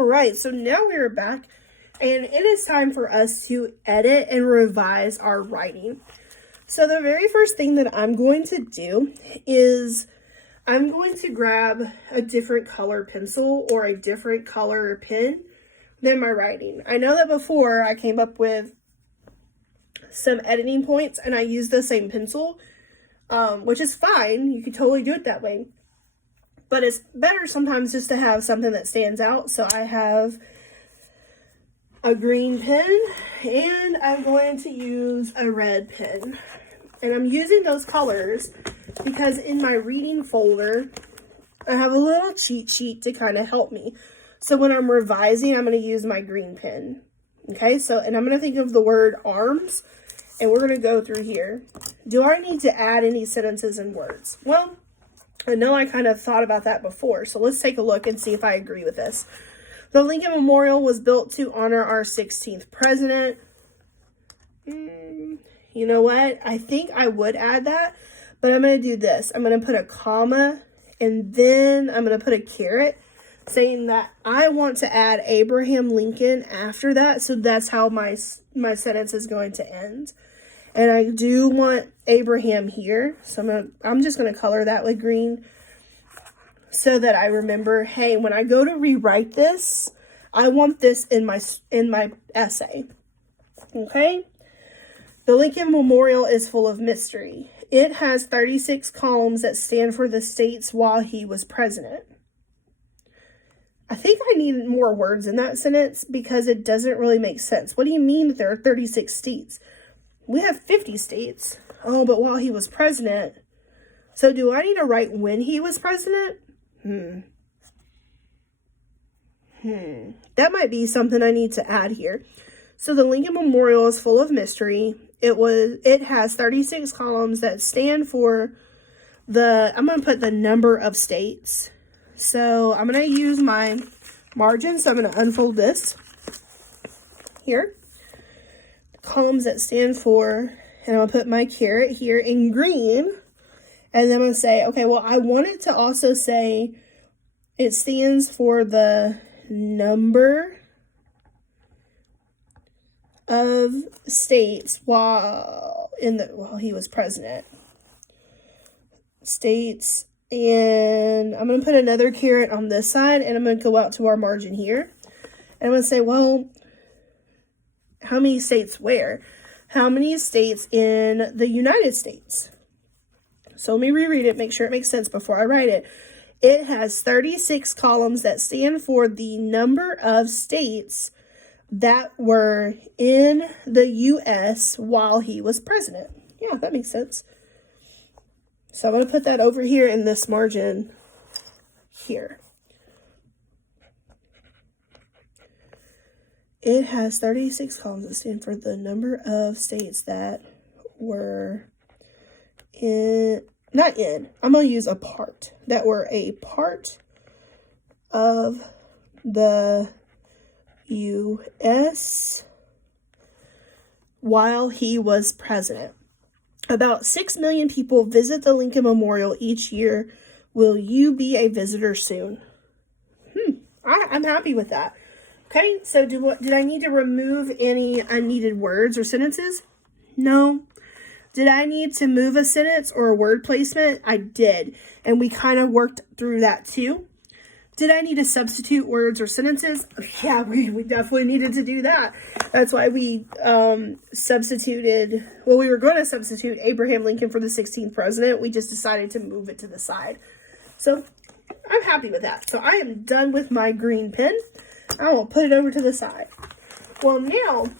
All right, so now we're back, and it is time for us to edit and revise our writing. So the very first thing that I'm going to do is I'm going to grab a different color pencil or a different color pen than my writing. I know that before I came up with some editing points and I used the same pencil, which is fine. You could totally do it that way. But it's better sometimes just to have something that stands out. So I have a green pen and I'm going to use a red pen. And I'm using those colors because in my reading folder, I have a little cheat sheet to kind of help me. So when I'm revising, I'm going to use my green pen. Okay, and I'm going to think of the word arms, and we're going to go through here. Do I need to add any sentences and words? Well, I know I kind of thought about that before, so let's take a look and see if I agree with this. The Lincoln Memorial was built to honor our 16th president. You know what? I think I would add that, but I'm going to do this. I'm going to put a comma, and then I'm going to put a caret, saying that I want to add Abraham Lincoln after that, so that's how my sentence is going to end. And I do want Abraham here, so I'm just going to color that with green so that I remember, hey, when I go to rewrite this, I want this in my essay. Okay? The Lincoln Memorial is full of mystery. It has 36 columns that stand for the states while he was president. I think I need more words in that sentence because it doesn't really make sense. What do you mean that there are 36 states? We have 50 states. Oh, but while he was president. So do I need to write when he was president? That might be something I need to add here. So the Lincoln Memorial is full of mystery. It has 36 columns that stand for I'm going to put the number of states. So I'm going to use my margin. So I'm going to unfold this here. Columns that stand for, and I'm going to put my caret here in green. And then I'm going to say, okay, well, I want it to also say it stands for the number of states while he was president. States, and I'm going to put another caret on this side, and I'm going to go out to our margin here. And I'm going to say, well, how many states where? How many states in the United States? So let me reread it, make sure it makes sense before I write it. It has 36 columns that stand for the number of states that were in the U.S. while he was president. Yeah, that makes sense. So I'm going to put that over here in this margin here. It has 36 columns that stand for the number of states that were I'm going to use a part, that were a part of the U.S. while he was president. About 6 million people visit the Lincoln Memorial each year. Will you be a visitor soon? I'm happy with that. Okay, so did I need to remove any unneeded words or sentences? No. Did I need to move a sentence or a word placement? I did, and we kind of worked through that too. Did I need to substitute words or sentences? Yeah, we definitely needed to do that. That's why we substituted, well, we were going to substitute Abraham Lincoln for the 16th president. We just decided to move it to the side. So I'm happy with that. So I am done with my green pen. I will put it over to the side. Well, now,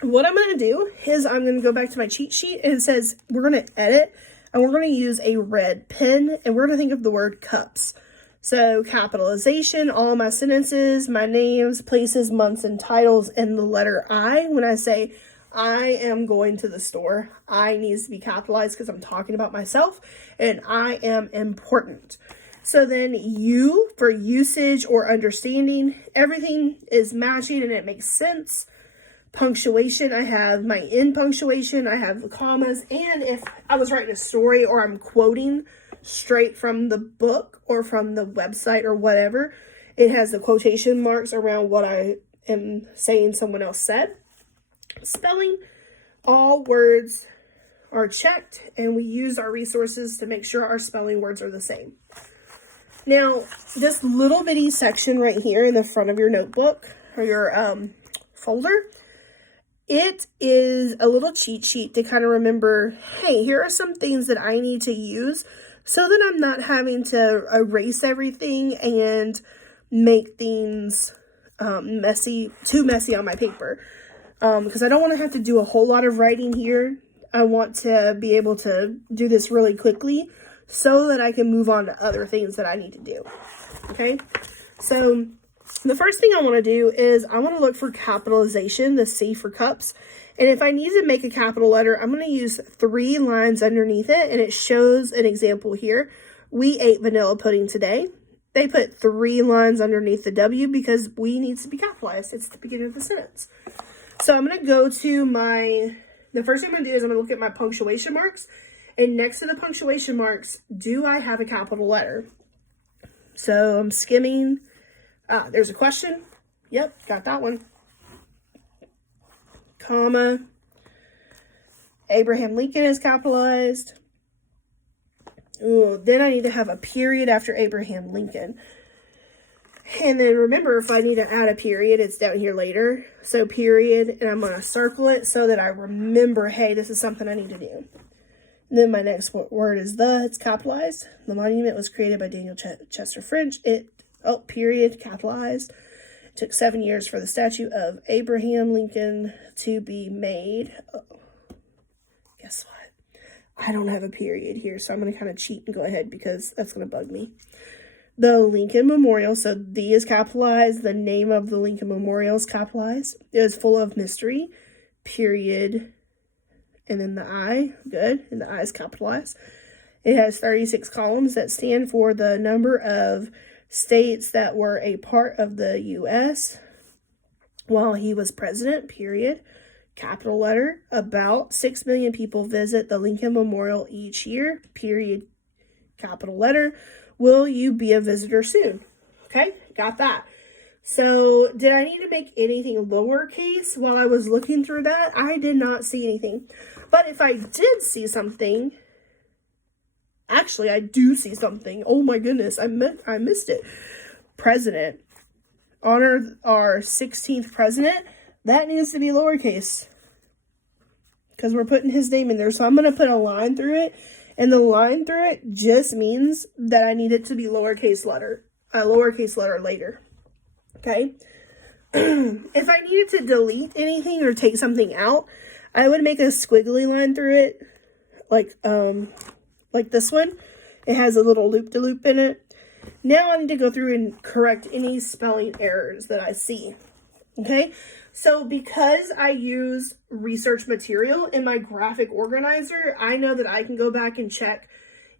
what I'm going to do is I'm going to go back to my cheat sheet, and it says we're going to edit, and we're going to use a red pen, and we're going to think of the word cups. So capitalization, all my sentences, my names, places, months, and titles, and the letter I. When I say I am going to the store, I needs to be capitalized because I'm talking about myself, and I am important. So then U for usage or understanding, everything is matching and it makes sense. Punctuation, I have my in punctuation, I have the commas, and if I was writing a story or I'm quoting straight from the book or from the website or whatever, It has the quotation marks around what I am saying someone else said. Spelling, all words are checked, and we use our resources to make sure our spelling words are the same. Now, this little bitty section right here in the front of your notebook or your folder, it is a little cheat sheet to kind of remember, hey, here are some things that I need to use so that I'm not having to erase everything and make things too messy on my paper. Because I don't want to have to do a whole lot of writing here. I want to be able to do this really quickly so that I can move on to other things that I need to do. Okay, so the first thing I want to do is I want to look for capitalization, the C for cups. And if I need to make a capital letter, I'm going to use 3 lines underneath it. And it shows an example here. We ate vanilla pudding today. They put 3 lines underneath the W because we needs to be capitalized. It's the beginning of the sentence. So I'm going to go to the first thing I'm going to do is I'm going to look at my punctuation marks. And next to the punctuation marks, do I have a capital letter? So I'm skimming. There's a question. Yep, got that one. Comma. Abraham Lincoln is capitalized. Ooh, then I need to have a period after Abraham Lincoln. And then remember, if I need to add a period, it's down here later. So period, and I'm going to circle it so that I remember, hey, this is something I need to do. And then my next word is it's capitalized. The monument was created by Daniel Chester French. Period, capitalized. It took 7 years for the statue of Abraham Lincoln to be made. Oh, guess what? I don't have a period here, so I'm going to kind of cheat and go ahead because that's going to bug me. The Lincoln Memorial, so the is capitalized. The name of the Lincoln Memorial is capitalized. It is full of mystery, period. And then the I, good, and the I is capitalized. It has 36 columns that stand for the number of states that were a part of the U.S. while he was president, period. Capital letter. About 6 million people visit the Lincoln Memorial each year, period. Capital letter. Will you be a visitor soon? Okay, got that. So, did I need to make anything lowercase while I was looking through that? I did not see anything. But if I did see something, actually, I do see something. Oh my goodness, I missed it. President. Honor our 16th president. That needs to be lowercase because we're putting his name in there. So, I'm going to put a line through it. And the line through it just means that I need it to be lowercase letter later. Okay. If I needed to delete anything or take something out, I would make a squiggly line through it, like this one. It has a little loop-de-loop in it. Now I need to go through and correct any spelling errors that I see. Okay, so because I use research material in my graphic organizer, I know that I can go back and check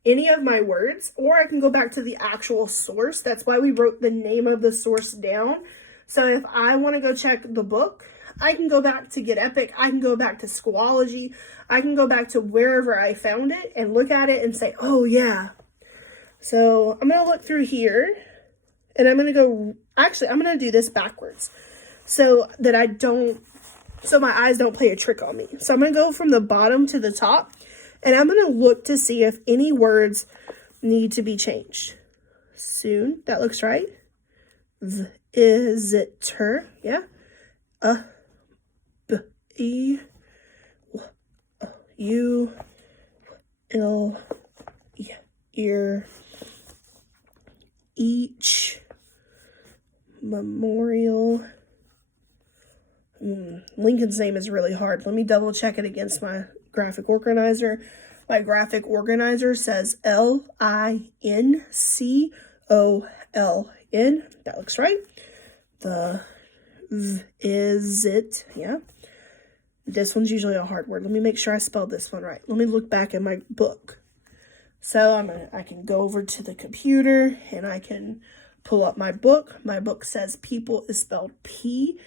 any of my words, or I can go back to the actual source. That's why we wrote the name of the source down. So if I want to go check the book, I can go back to Get Epic. I can go back to Schoology. I can go back to wherever I found it and look at it and say, oh yeah. So I'm going to look through here and I'm going to do this backwards so that my eyes don't play a trick on me. So I'm going to go from the bottom to the top and I'm going to look to see if any words need to be changed. Soon, that looks right. Visitor, yeah. Each memorial. Lincoln's name is really hard. Let me double check it against my graphic organizer. My graphic organizer says Lincoln. That looks right. The visit, yeah. This one's usually a hard word. Let me make sure I spelled this one right. Let me look back at my book. So I can go over to the computer and I can pull up my book. My book says people is spelled P-E-O-P-L-E.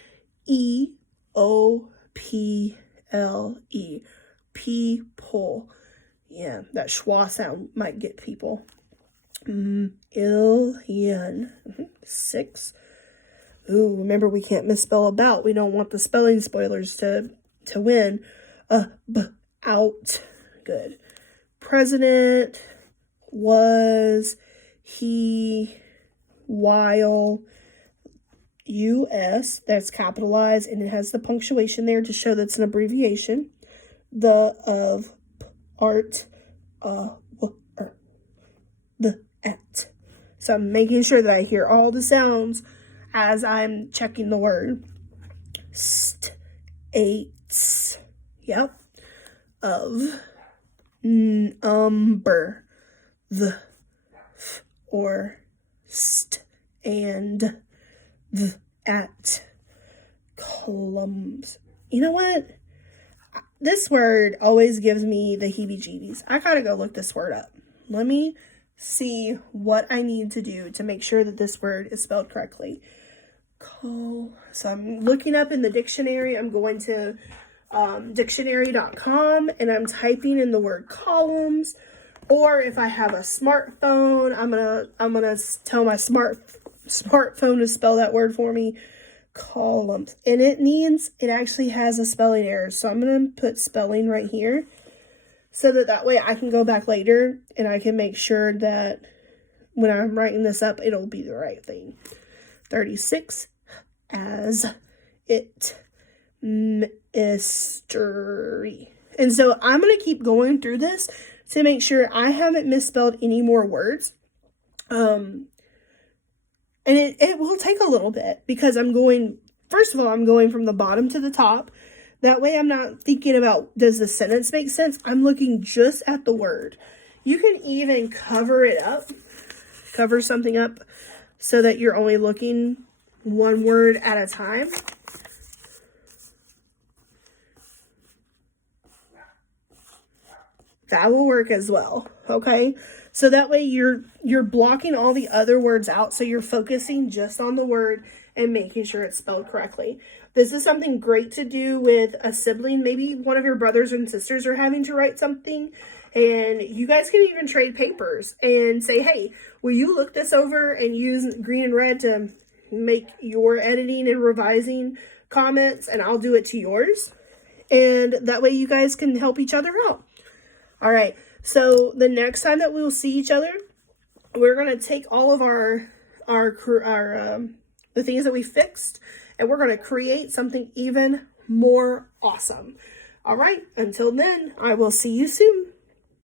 People. Yeah, that schwa sound might get people. Million. 6. Ooh, remember we can't misspell about. We don't want the spelling spoilers to win. Out. Good. President was he while U.S. That's capitalized and it has the punctuation there to show that's an abbreviation. The of art the at. So I'm making sure that I hear all the sounds as I'm checking the word. States. Yep. Of number. The or st and the at. Columns. You know what? This word always gives me the heebie-jeebies. I gotta go look this word up. Let me see what I need to do to make sure that this word is spelled correctly. So I'm looking up in the dictionary. I'm going to dictionary.com and I'm typing in the word columns. Or if I have a smartphone, I'm gonna tell my smartphone to spell that word for me. Columns. And it actually has a spelling error. So I'm gonna put spelling right here, so that way I can go back later and I can make sure that when I'm writing this up, it'll be the right thing. 36 as it mystery. And so I'm going to keep going through this to make sure I haven't misspelled any more words. And it will take a little bit because first of all, I'm going from the bottom to the top. That way I'm not thinking about, does the sentence make sense? I'm looking just at the word. You can even cover something up so that you're only looking one word at a time. That will work as well, okay? So that way you're blocking all the other words out, so you're focusing just on the word and making sure it's spelled correctly. This is something great to do with a sibling. Maybe one of your brothers and sisters are having to write something, and you guys can even trade papers and say, hey, will you look this over and use green and red to make your editing and revising comments, and I'll do it to yours. And that way you guys can help each other out. All right, so the next time that we will see each other, we're going to take all of the things that we fixed, and we're going to create something even more awesome. All right, until then, I will see you soon.